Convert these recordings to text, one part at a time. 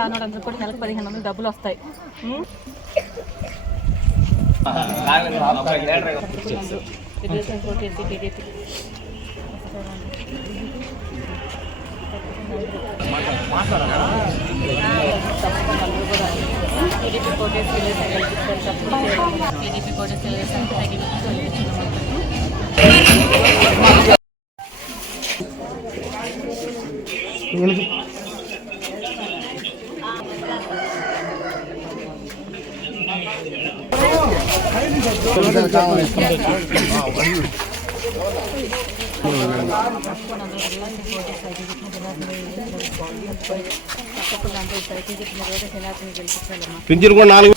రానోళ్ళందరూ కూడా నెలకు 1500 డబ్బులు వస్తాయి. టీడీపీ కోటేసి టీడీపీ కోటేసి పింఛన్ కూడా 4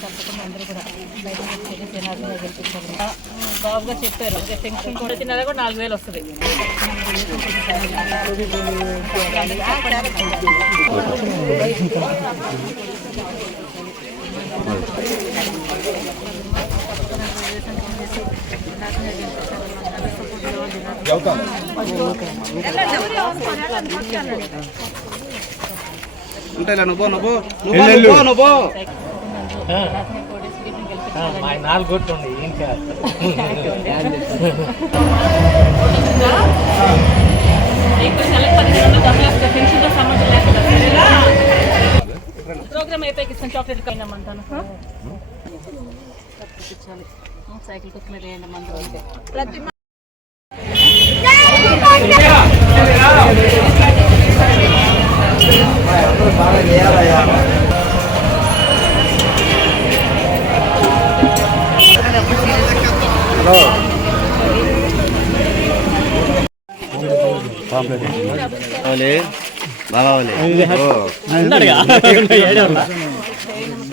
బాబుగా చెప్పారు. పెన్షన్ కూడా నెల కూడా 4000 వస్తుంది. ఉంటాయిలా నువ్వు ప్రోగ్రామ్ అయిపోయి ఇస్తాను. చాక్లెట్ కైనామంటాను. సైకిల్ కుక్కిన వేయండి మందు.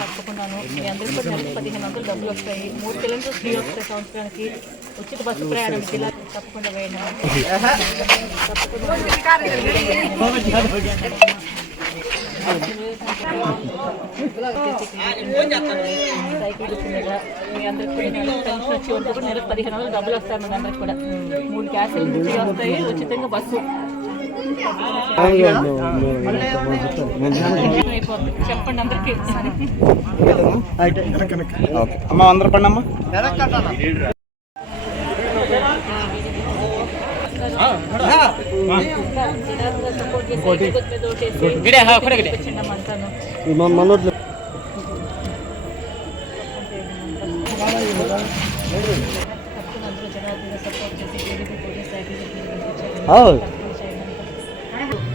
తప్పకుండాను మీ అందరికీ కూడా నెలకు 1500 డబ్బులు వస్తాయి. 3 సిలిండర్స్ ఫ్రీ వస్తాయి సంవత్సరానికి. ఉచిత బస్సు ప్రయాణం జిల్లా తప్పకుండా వేయండి. సైకిల్ మీద మీ అందరికి కూడా పెన్షన్ వచ్చి ఉంటే కూడా నెలకు 1500 డబ్బులు వస్తాయి. మన అందరికి కూడా 3 గ్యాస్ సిలిండర్ ఫ్రీ వస్తాయి. ఉచితంగా బస్సు చెప్పండి అందరికి. అమ్మ అందరు పండి అమ్మ.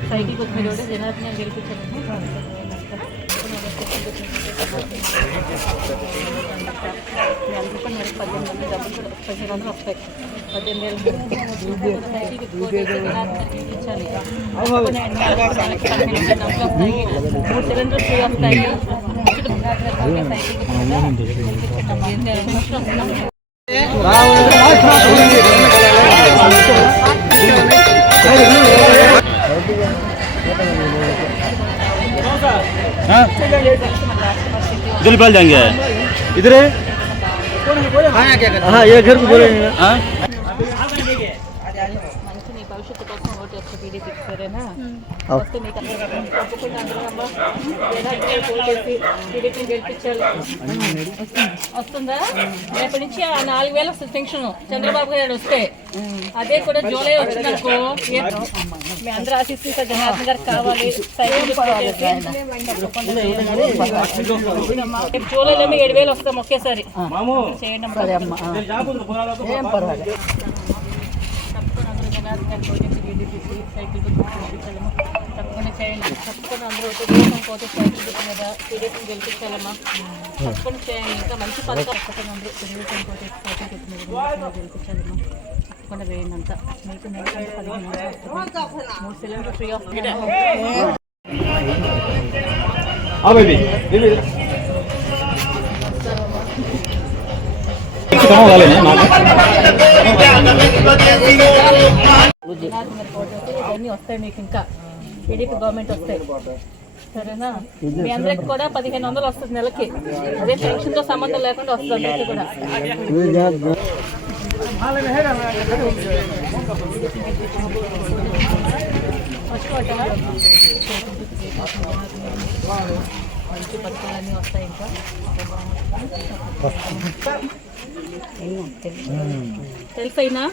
సైకిల్ కొత్త మీద జనార్దన్ గెలిపించాను. అందుకని మరి 18,000 డబ్బులు 1500 వస్తాయి. 18,000 సైకిల్ గెలిపించాలి. 3 సిలిండర్ ఫ్రీ వస్తాయి. दिल पल जाएंगे इधर ये घर को बोले భవిష్యత్తు కోసం ఓటు వచ్చి టీడీపీ సరేనా వస్తే మీకు తప్పకుండా టీడీపీ గెలిపించాలి. వస్తుందా? రేపటి నుంచి 4000 వస్తుంది పెన్షన్ చంద్రబాబు గారు వస్తే. అదే కూడా జూలై వచ్చిందనుకో మీ అందరూ ఆశిస్తుంది జనార్దన్ గారికి కావాలి. జూలైలో 7000 వస్తాం ఒకేసారి చేయండి. సైకిల్ తప్పకుండా చేయండి. తప్పకుండా అందరూ పోతే సైకిల్ మీద టీడీపీ గెలిపించాలమ్మా. తప్పకుండా చేయండి. ఇంకా మంచి పథకాలు తప్పకుండా అందరూ తెలుగుదేశం పోతే సైకిల్ మీద గెలిపించాలమ్మా. తప్పకుండా వేయండి. అంతా మీకు 3 సిలిండర్ ఫ్రీ ఆఫ్ ఇవన్నీ వస్తాయి మీకు. ఇంకా టీడీపీ గవర్నమెంట్ వస్తాయి సరేనా? మీ అందరికి కూడా 1500 వస్తుంది నెలకి. అదే పెన్షన్తో సంబంధం లేకుండా వస్తుంది అందరికీ కూడా. కోట మంచి పథకాలన్నీ వస్తాయి. ఇంకా తెలుసైనా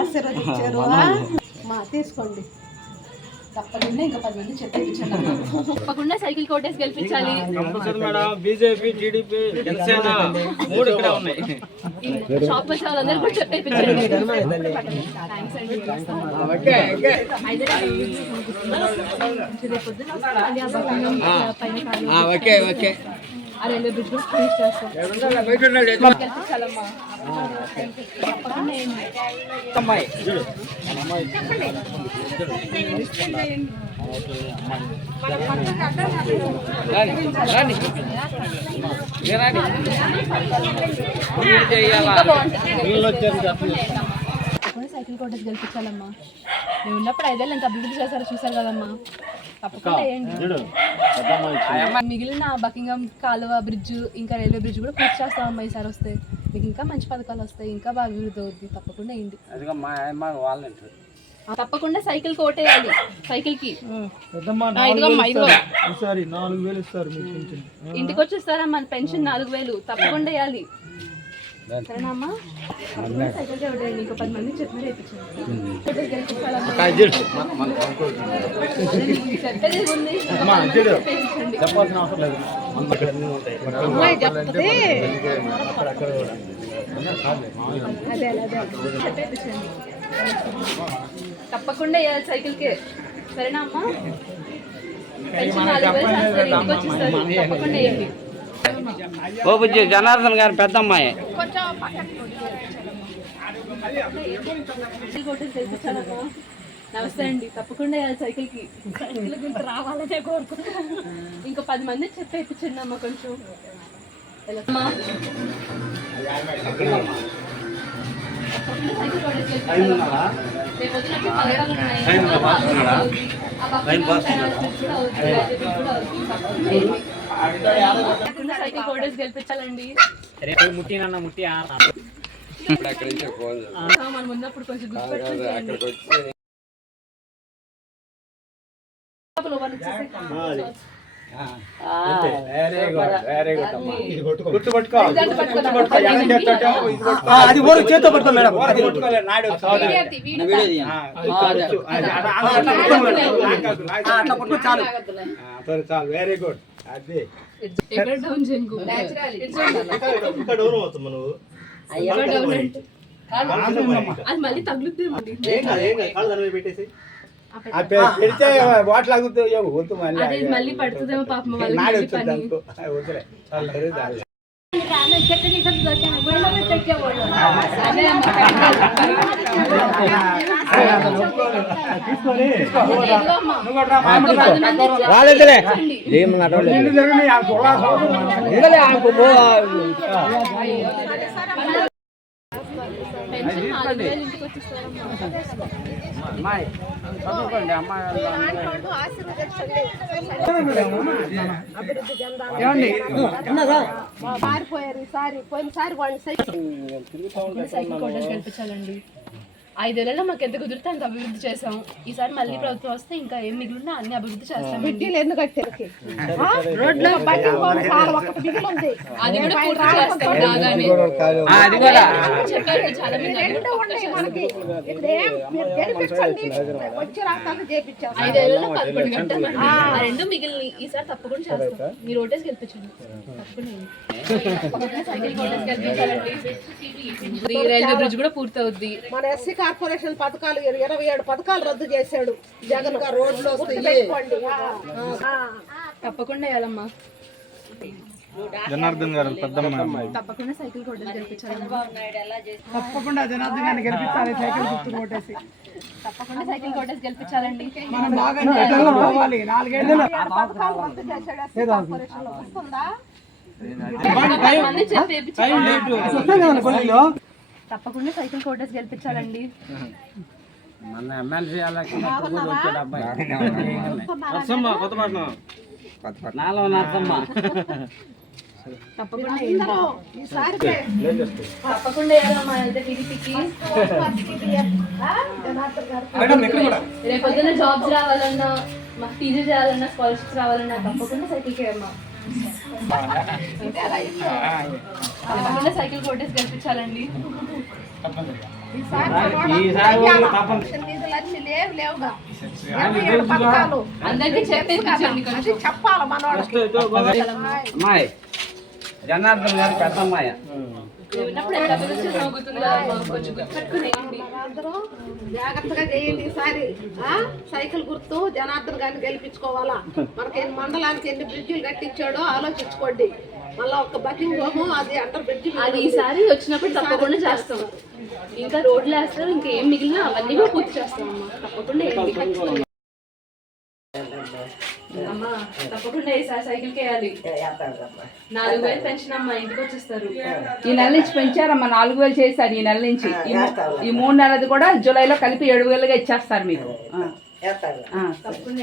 ఆశీర్వదించారు. తీసుకోండి. తప్పకుండా ఇంకా 10 మంది చెప్పించండి. తప్పకుండా సైకిల్ కోటేసి గెలిపించాలి. బీజేపీ, టీడీపీ, జనసేన 3 ఇక్కడ ఉన్నాయి. షాప్ వచ్చే వాళ్ళందరూ కూడా చెప్పేపించండి. ఆ రైల్వే బ్రిడ్జ్ కూడా ఫినిష్ చేస్తాం. గెలిపించాలమ్మా. సైకిల్ కోటేసి గెలిపించాలమ్మా. మేము ఉన్నప్పుడు 5 ఏళ్ళు ఎంత అభివృద్ధి చేశారో చూసారు కదమ్మా. తప్పకుండా వేయండి. మిగిలిన బకింగం కాలువ బ్రిడ్జ్ ఇంకా రైల్వే బ్రిడ్జ్ కూడా పూర్తి చేస్తామమ్మా. ఈసారి వస్తే మీకు ఇంకా మంచి పథకాలు వస్తాయి, ఇంకా బాగా అభివృద్ధి అవుద్ది. తప్పకుండా వేయండి. తప్పకుండా సైకిల్ కోటేయాలి. సైకిల్ కి ఇంటికి వచ్చేస్తారమ్మా పెన్షన్ 4000 తప్పకుండా వేయాలి. సరేనమ్మా. సైకిల్ కోటేయండి. ఇంకా 10 మంది చెప్పిన చెప్పేది ఉంది. చెప్పేపించండి. తప్పకుండా వేయాలి సైకిల్కే. సరేనా అమ్మా. పెన్షన్ 4000 చేస్తారు, ఇంటికి వచ్చేస్తారు. తప్పకుండా వేయండి. ఓ బుజ్జి జనార్దన్ గారు పెద్ద అమ్మాయి. నమస్తే అండి. తప్పకుండా వేయాలి సైకిల్కి. సైకిల్ గురించి రావాలనే కోరుకుంటున్నాను. ఇంకా 10 మంది చెప్పేపించండి అమ్మ. కొంచెం సైకిల్ కోటేసి గెలిపించాలండి. మనం ఉన్నప్పుడు కొంచెం గుర్తుపెట్టుకుంటే అది కూడా చేతితో పట్టుకో మేడం. చాలు వెరీ గుడ్. అది మళ్ళీ తగులుతుంది. పెడితే వాటర్ లాగుతాయి. మళ్ళీ పడుతుందేమో పాపం. గెలిపించాలండి. 5 ఏళ్ళలో మాకు ఎంత కుదిరితే అంత అభివృద్ధి చేసాం. ఈసారి మళ్ళీ ప్రభుత్వం వస్తే ఇంకా ఏం మిగిలినా అన్ని అభివృద్ధి చేస్తాం. అది కూడా పూర్తి చేస్తాం. రాగానే చెప్పారు చాలా మంది. 5 ఏళ్ళలో 11 గంటలు ఆ 2 మిగిలిన ఈసారి తప్పకుండా చేస్తాం. మీరు ఓటేసి గెలిపించండి. తప్పకుండా సైకిల్ కోటేసి గెలిపించాలండి. రైల్వే బ్రిడ్జ్ కూడా పూర్తి అవుద్ది. మన ఎస్సీ కార్పొరేషన్ పథకాలు 27 పథకాలు రద్దు చేశాడు జగన్ గారు. రోడ్లు తప్పకుండా వేయాలమ్మా. జనార్దన్ గారు పెద్దమ్మాయి. తప్పకుండా సైకిల్ కోటేసి గెలిపించాలమ్మా. తప్పకుండా జనార్దన్ గారిని గెలిపించాలి. సైకిల్ గుర్తు కోటేసి తప్పకుండా సైకిల్ కోటేసి గెలిపించాలండి. మనం బాగా 4 ఏళ్ళు పథకాలు రద్దు చేశాడు. ఎస్సీ కార్పొరేషన్ లో వస్తుందా? మంది చెప్పి టైం లేటు. తప్పకుండా సైకిల్ కోటర్స్ గెలిపించాలండి. మన ఎమ్మెల్సీ ఎలక్షన్ అప్పుడు వచ్చాడు అబ్బాయి నరసమ్మ కొత్తపట్నం నాలో నరసమ్మ తప్పకుండా ఈసారి తప్పకుండా వేయాలమ్మా అయితే టీడీపీకి. రేపు పొద్దున్న జాబ్స్ రావాలన్నా, మాకు టీజీ చేయాలన్నా, స్కాలర్షిప్స్ రావాలన్నా తప్పకుండా సైకిల్కి అమ్మా. తప్పకుండా సైకిల్ కోటేసి గెలిపించాలండి. నిధులన్నీ లేవుగా 27 పథకాలు అందరికీ చెప్పేసి చెప్పాలి మనోళ్ళకి. అమ్మాయి జనార్దన్ గారు పెద్ద అమ్మాయి ఉన్నప్పుడు ఎంత అభివృద్ధి సాగుతుంది కదా, కొంచెం గుర్తుపెట్టుకునేయండి. అందరూ జాగ్రత్తగా చేయండి. ఈసారి సైకిల్ గుర్తు జనార్దన్ గారిని గెలిపించుకోవాలా. మనకి మండలానికి ఎన్ని బ్రిడ్జిలు కట్టించాడో ఆలోచించుకోండి. మళ్ళీ ఒక బకింగ్ హోము అది అండర్ బ్రిడ్జి అది ఈసారి వచ్చినప్పుడు తప్పకుండా చేస్తాం. ఇంకా రోడ్లు వేస్తారు, ఇంకా ఏం మిగిలినా అవన్నీ కూడా పూర్తి చేస్తాం అమ్మా. తప్పకుండా ఏంటి అమ్మా, తప్పకుండా ఈసారి సైకిల్కి వేయాలి. 4,000 పెన్షన్ అమ్మా, ఇంటికి వచ్చేస్తారు. ఈ నెల నుంచి పెంచారమ్మా, 4,000 చేశారు ఈ నెల నుంచి. ఈ 3 నెలది కూడా జూలైలో కలిపి 7,000గా ఇచ్చేస్తారు మీకు. తప్పకుండా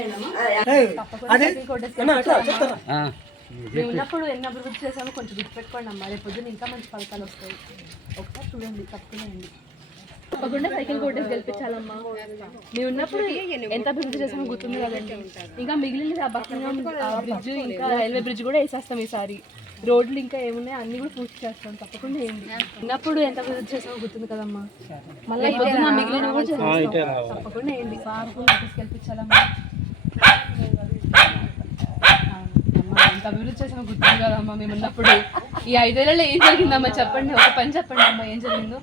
సైకిల్ కోటేసి గెలిపించాలమ్మా. మేము ఉన్నప్పుడు ఎన్ని అభివృద్ధి చేసామో కొంచెం గుర్తుపెట్టుకోండి అమ్మా. రేపు పొద్దున్న ఇంకా మంచి ఫలితాలు వస్తాయి. ఒకసారి చూడండి. తప్పకుండా సైకిల్ కోటేసి గెలిపించాలమ్మా. మేము ఉన్నప్పుడు ఎంత అభివృద్ధి చేసామో గుర్తుంది కదండి. ఇంకా మిగిలిన బకింగ్హామ్ బ్రిడ్జ్, ఇంకా రైల్వే బ్రిడ్జ్ కూడా వేసేస్తాం ఈసారి. రోడ్లు ఇంకా ఏమున్నాయి అన్ని కూడా పూర్తి చేస్తాం. తప్పకుండా ఏంటి ఉన్నప్పుడు ఎంత అభివృద్ధి చేసామో గుర్తుంది కదమ్మా. మళ్ళీ పొద్దున్న మిగిలిన కూడా చేస్తాం. తప్పకుండా ఏంటి గెలిపించాలమ్మా. ఎంత అభివృద్ధి చేసామో గుర్తుంది కదమ్మా. మేము ఉన్నప్పుడు ఈ 5 ఏళ్లలో ఏం జరిగిందమ్మా చెప్పండి. ఒక పని చెప్పండి అమ్మా, ఏం జరిగిందో.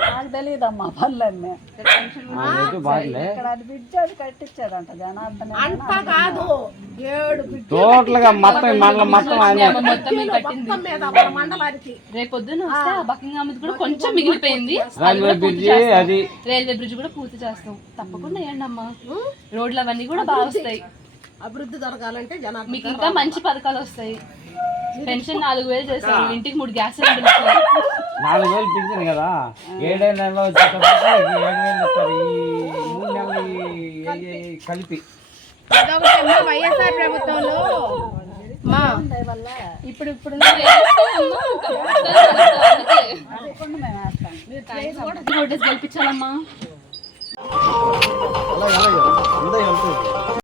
నాకు తెలియదమ్మా పనులన్నీ. ఇక్కడ అది బ్రిడ్జ్ అది కట్టించారంట జనార్దన్. అంతా కాదు 7 టోటల్ గా మొత్తం మండలం మొత్తం మొత్తం మేము కట్టింది మీద మన మండలానికి. రేపు పొద్దున్న వస్తే బకింగ్హామ్ కూడా కొంచెం మిగిలిపోయింది. రైల్వే బ్రిడ్జి అది రైల్వే బ్రిడ్జ్ కూడా పూర్తి చేస్తాం. తప్పకుండా వేయండి అమ్మా. రోడ్లు అవన్నీ కూడా బాగా వస్తాయి. అభివృద్ధి జరగాలంటే జనార్దన్ మీకు ఇంకా మంచి పథకాలు వస్తాయి. పెన్షన్ 4,000 చేస్తాం. ఇంటికి 3 గ్యాస్ సిలిండర్లు ఇస్తారు. 4,000 పింఛన్ కదా, 7 నెలలు వచ్చేటప్పటికి 7,000 ఇస్తారు. ఈ 3 నెలలు కలిపి వైఎస్ఆర్ ప్రభుత్వంలో ఇప్పుడు గెలిపించాలమ్మా.